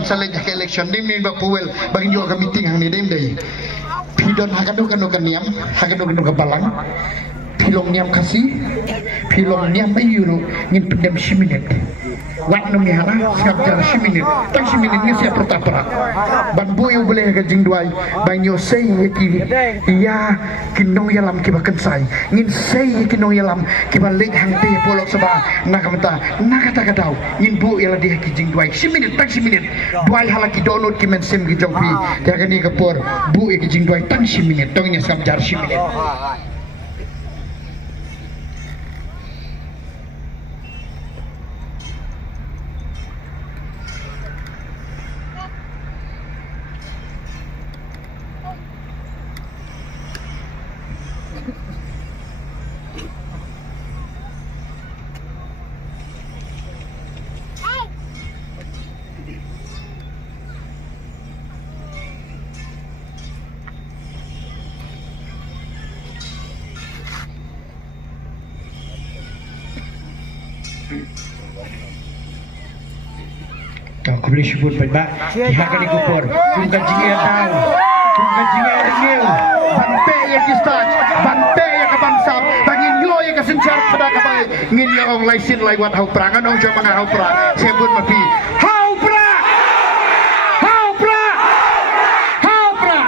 kan select ke election dim ni ba puel bagi yo ka meeting hang ni dim dei pidon hakadu kan niam hakadu kan balang pilong niam kasih pilong niam bayuru ngin pendem siminit wat no mi hala siap jar siminit tak siminit ni siap pertapra ban boyo boleh ka jing duai bang yo sei ki ya kinong yalam ki bakan sai ngin sei kinong yalam ki balik hang te polok seba nakamta nakata kadau ngin bu yala dia ki jing duai siminit tak siminit duai hala ki donut ki men sim ki jongpi dia kani kapor bu ki jing duai tak siminit tongnya siap jar siminit. Kau boleh sebut baik-baik Jika ni kupur Tungkan jingir tahu Tungkan jingir ringil Bante yang kistaj Bante yang kebansap Bangin yo yang kesencar pada kabai Ngin yo ong laisin laiwat hau perangan Ong jom manga hau perang Sebut mapi Hau perang Hau perang Hau perang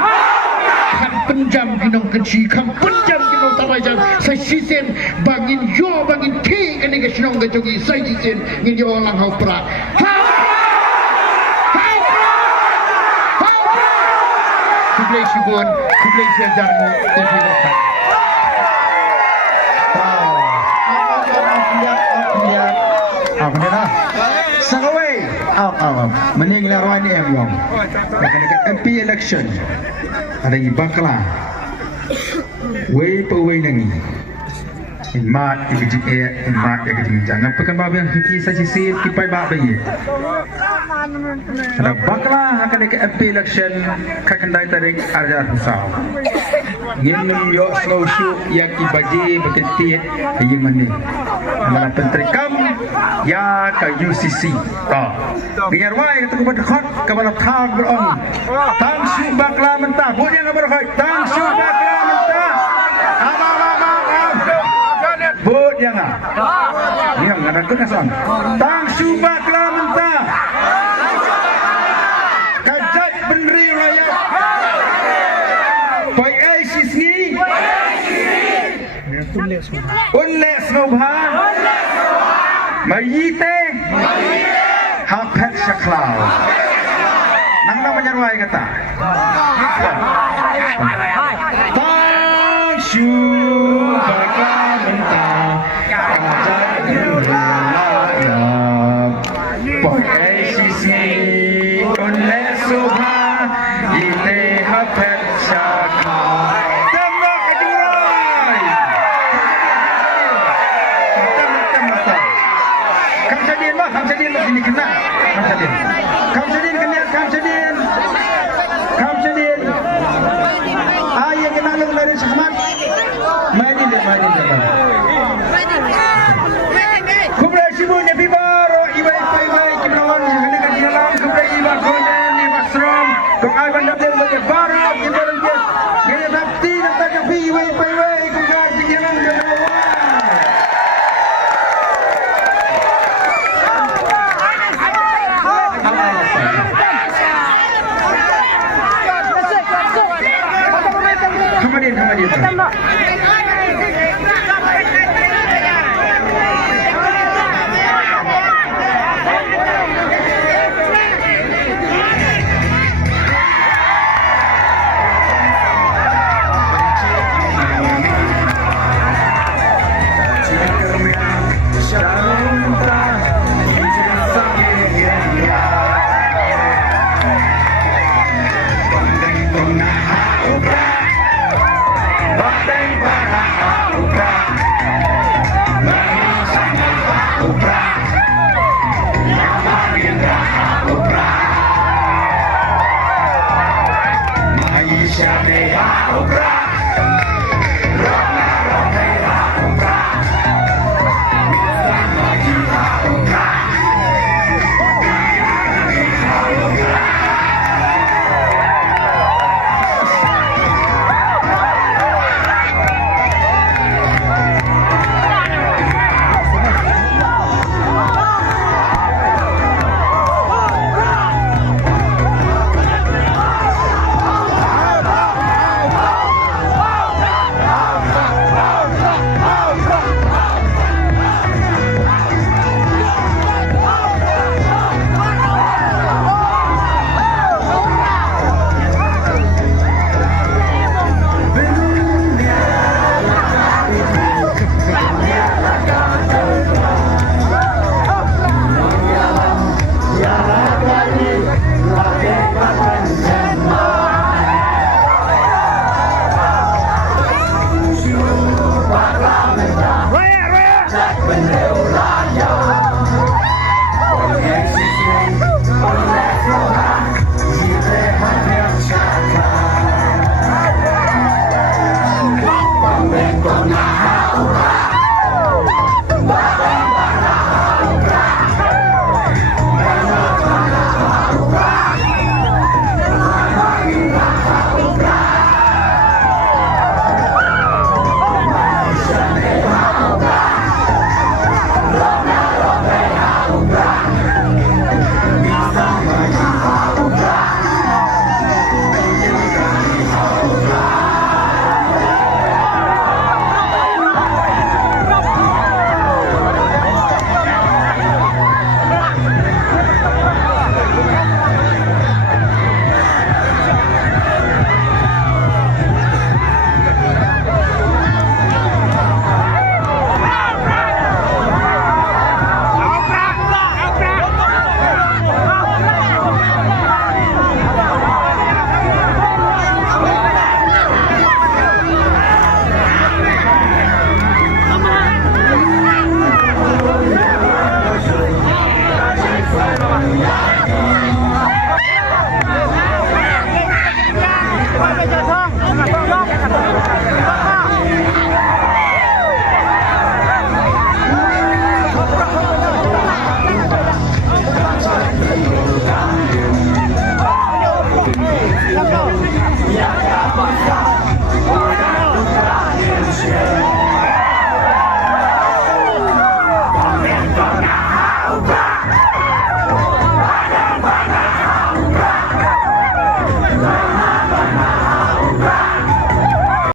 Kan penjam kinong kecil Kan penjam kinong tarajan Saya sisen Bangin yo bangin ki Kani kesenong kejogi Saya sisen Ngin yo orang hau perang Kublai Shibun, Kublai Siajarmu, TV Lepas. Apa ni lah? Sakawai. Mending lawan ni yang dekat MP election. Ada di Bangla. Way per way nangi. In mat ikut in mat ikut jangan pekan babi yang hiki saja sih kipai babi. Ada Bangla akan dekat MP election kakandai tarik arja husau. Ngin yo slow shoot yang ibaji bekentit yang mana. Mana pentrikam ya ke UCC. Biar wai itu kepada khot kepada thang berong. Tang su Bangla mentah. Buat yang kepada khot. Tang su Bangla mentah. Bot yang yang ada kenasan. Tang su Bangla mentah. Kajat benri rakyat. Pai ICC. Unles ngobha. Mayite. Hapet syaklau. Nang namanya ruai kata. Tang su Bangla mentah.